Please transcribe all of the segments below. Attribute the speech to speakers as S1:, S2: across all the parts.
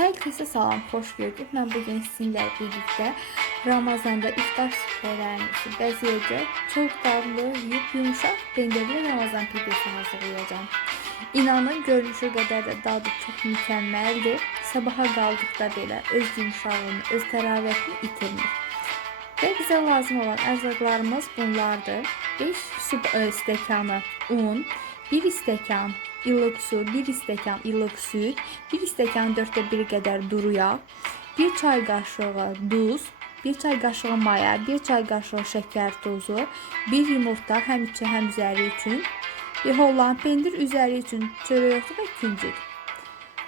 S1: Herkese salam, xoş gördük. Mən bugün sizinlə birlikdə Ramazanda iftar süfrələrimizi bəzəyəcək, çox dadlı, yuyub yumuşaq, pendirli Ramazan pidesi hazırlayacağım. İnanın görünüşü qədər də dadı çox mükəmməldir. Sabaha qaldıqda belə öz yumuşaqlığını, öz təravətini itirmir. Və bizə lazım olan ərzaqlarımız bunlardır. 5 su ə, stəkanı un, 1 stəkan ılıq su, 1 stəkan ılıq süd, 1 stəkan 4də 1 qədər duru yağ, 1 çay qaşığı duz, 1 çay qaşığı maya, 1 çay qaşığı şəkər tozu, 1 yumurta həm içi həm üzəri üçün, bir holland pendir üzəri üçün çörək otu və küncük.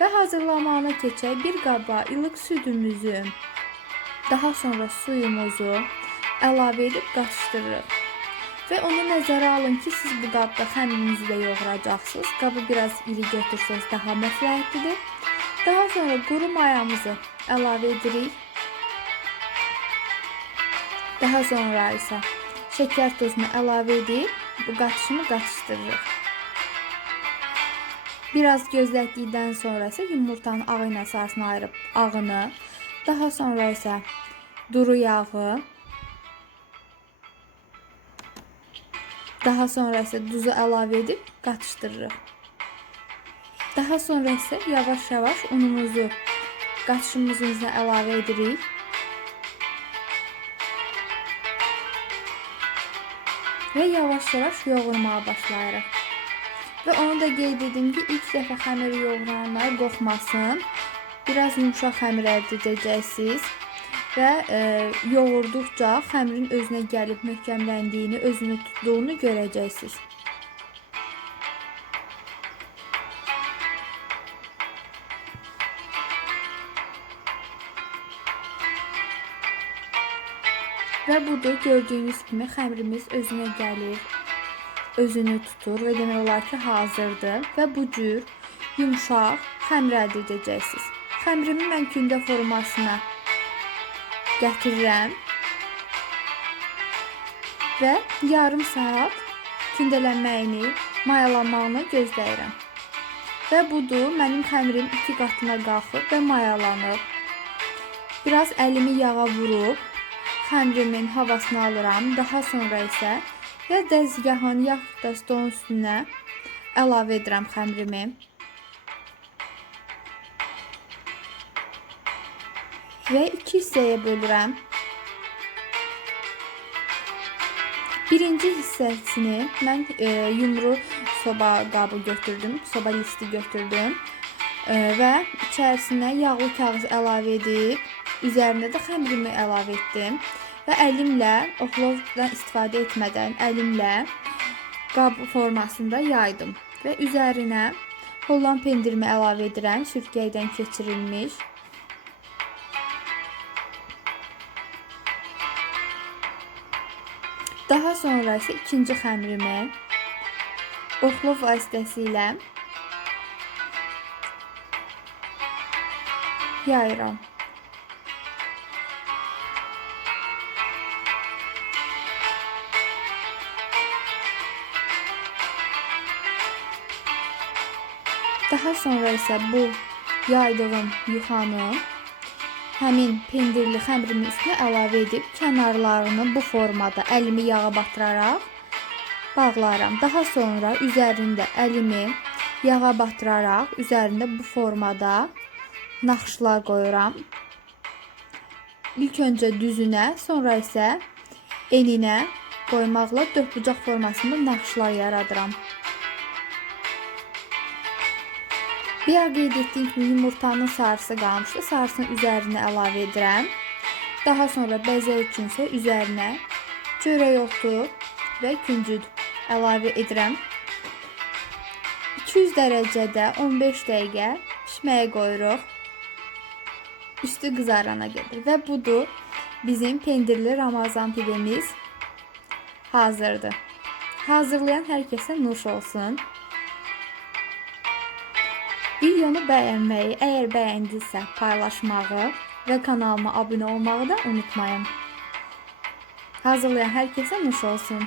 S1: Və hazırlamağına keçək. Bir qaba ılıq südümüzü, daha sonra suyumuzu əlavə edib qarışdırırıq. Və onu nəzərə alın ki, siz bu qabda xəmirinizi də yoğuracaqsınız. Qabı biraz iri götürsəz daha məsləhətlidir. Daha sonra quru mayamızı əlavə edirik. Daha sonra isə şəkər tozunu əlavə edib bu qatışımı qatışdırırıq. Biraz gözlətdikdən sonra isə yumurtanın ağı ilə sarısını ayırıb ağını, daha sonra isə duru yağı, Daha sonra isə duzu əlavə edib qatışdırırıq. Daha sonra isə yavaş-yavaş unumuzu qatışımızın üzerinə əlavə edirik. Və yavaş-yavaş yoğurmağa başlayırıq. Və onu da qeyd edim ki, ilk dəfə xəmir yoğuranlar qorxmasın. Biraz yumşaq xəmir əldə edəcəksiniz və e, yoğurduqca xəmirin özünə gəlib möhkəmləndiyini, özünü tutduğunu görəcəksiniz. Və budur gördüyünüz kimi xəmirimiz özünə gəlir, özünü tutur və demək olar ki, hazırdır və bu cür yumşaq xəmir əldə edəcəksiniz. Xəmirimi mən kündə formasına gətirirəm və yarım saat kündələnməyini, mayalanmağını gözləyirəm. Və budur, mənim xəmirim iki qatına qalxıb və mayalanıb. Biraz əlimi yağa vurub, xəmirimin havasını alıram. Daha sonra isə ya dəzgahın yaxud da stolun üstünə əlavə edirəm xəmirimi. Və iki hissəyə bölürəm. Birinci hissəsini mən e, yumru soba qabı götürdüm, soba listi götürdüm e, və içərisinə yağlı kağız əlavə edib, üzərinə də xəmirimi əlavə etdim və əlimlə oxlovdan istifadə etmədən əlimlə qab formasında yaydım və üzərinə holland pendirimi əlavə edirəm, sürtkəydən keçirilmiş. Daha sonra isə ikinci xəmirimi oxlov vasitəsilə yayıram. Daha sonra isə bu yaydığım yuxanı həmin pendirli xəmirimin üstünə əlavə edib kənarlarını bu formada əlimi yağa batıraraq bağlaram. Daha sonra üzərində əlimi yağa batıraraq üzərində bu formada naxışlar qoyuram. İlk öncə düzünə, sonra isə eninə qoymaqla dördbucaq formasında naxışlar yaradıram. Bir qeyd etdiyim kimi yumurtanın sarısı qalmışdı. Sarısını üzərinə əlavə edirəm. Daha sonra bəzək üçün isə üzərinə çörək otu və küncüd əlavə edirəm. 200 dərəcədə 15 dəqiqə pişməyə qoyuruq. Üstü qızarana qədər və budur bizim pendirli Ramazan pidemiz hazırdır. Hazırlayan hər kəsə nuş olsun. Videonu bəyənməyi, əgər bəyəndinizsə paylaşmağı və kanalıma abunə olmağı da unutmayın. Hazırlayan hər kəsə nuş olsun.